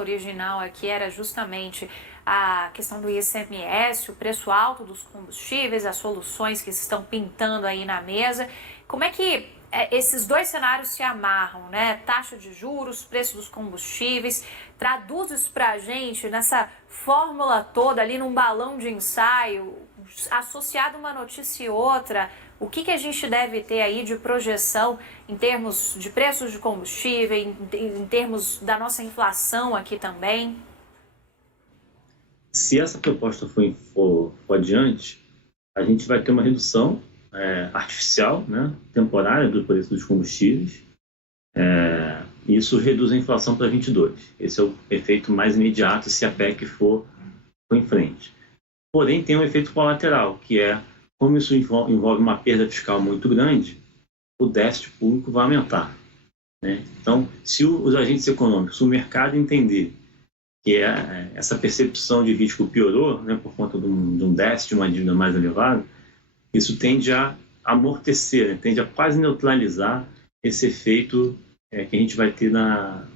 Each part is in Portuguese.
pauta original aqui era justamente a questão do ICMS, o preço alto dos combustíveis, as soluções que estão pintando aí na mesa. Como é que esses dois cenários se amarram, né? Taxa de juros, preço dos combustíveis. Traduz isso para a gente nessa fórmula toda ali num balão de ensaio, associado uma notícia e outra. O que a gente deve ter aí de projeção em termos de preços de combustível, em termos da nossa inflação aqui também? Se essa proposta for adiante, a gente vai ter uma redução artificial, né, temporária do preço dos combustíveis. E isso reduz a inflação para 22. Esse é o efeito mais imediato se a PEC for em frente. Porém, tem um efeito colateral, que é, como isso envolve uma perda fiscal muito grande, o déficit público vai aumentar, né? Então, se os agentes econômicos, se o mercado entender que essa percepção de risco piorou, né, por conta de um déficit, de uma dívida mais elevada, isso tende a amortecer, né, tende a quase neutralizar esse efeito que a gente vai ter na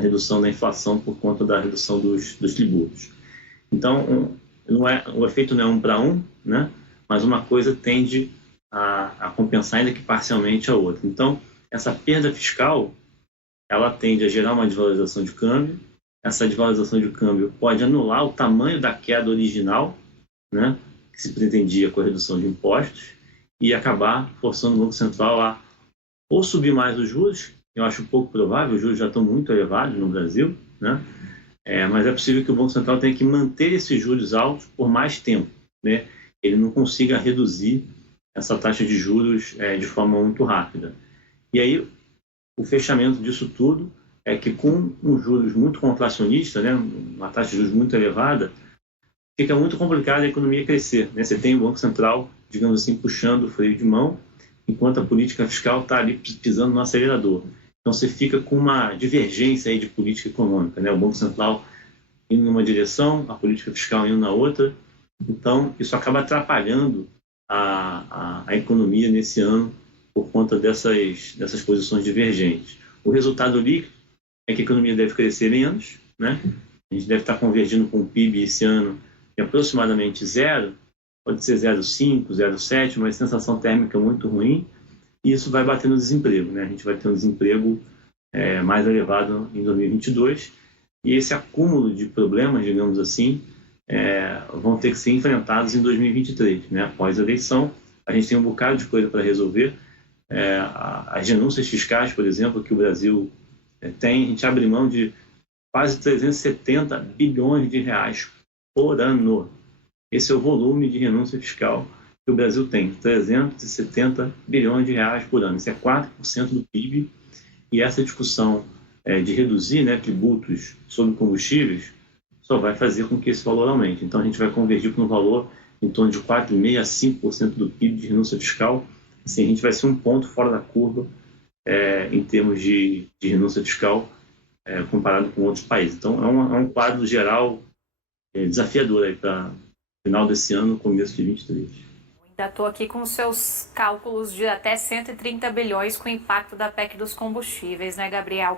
redução da inflação por conta da redução dos tributos. Então, o efeito não é um para um, né, mas uma coisa tende a compensar ainda que parcialmente a outra. Então, essa perda fiscal, ela tende a gerar uma desvalorização de câmbio. Essa desvalorização de câmbio pode anular o tamanho da queda original, né, que se pretendia com a redução de impostos, e acabar forçando o Banco Central a ou subir mais os juros. Eu acho pouco provável, os juros já estão muito elevados no Brasil, né? Mas é possível que o Banco Central tenha que manter esses juros altos por mais tempo, né? Ele não consiga reduzir essa taxa de juros de forma muito rápida. E aí, o fechamento disso tudo é que com juros muito contracionistas, né, uma taxa de juros muito elevada, fica muito complicado a economia crescer, né? Você tem o Banco Central, digamos assim, puxando o freio de mão, enquanto a política fiscal está ali pisando no acelerador. Então você fica com uma divergência aí de política econômica, né? O Banco Central indo numa direção, a política fiscal indo na outra. Então isso acaba atrapalhando a economia nesse ano por conta dessas posições divergentes. O resultado líquido é que a economia deve crescer menos, né? A gente deve estar convergindo com o PIB esse ano de aproximadamente zero, pode ser 0,5, 0,7, uma sensação térmica muito ruim, e isso vai bater no desemprego, né? A gente vai ter um desemprego mais elevado em 2022, e esse acúmulo de problemas, digamos assim, vão ter que ser enfrentados em 2023, né? Após a eleição, a gente tem um bocado de coisa para resolver. As renúncias fiscais, por exemplo, que o Brasil tem, a gente abre mão de quase 370 bilhões de reais por ano. Esse é o volume de renúncia fiscal que o Brasil tem, 370 bilhões de reais por ano. Isso é 4% do PIB, e essa discussão de reduzir, né, tributos sobre combustíveis só vai fazer com que esse valor aumente. Então a gente vai convergir para um valor em torno de 4,5% a 5% do PIB de renúncia fiscal. Assim, a gente vai ser um ponto fora da curva em termos de renúncia fiscal comparado com outros países. Então é um quadro geral desafiador aí para final desse ano, começo de 23. Ainda estou aqui com os seus cálculos de até 130 bilhões com o impacto da PEC dos combustíveis, né, Gabriel?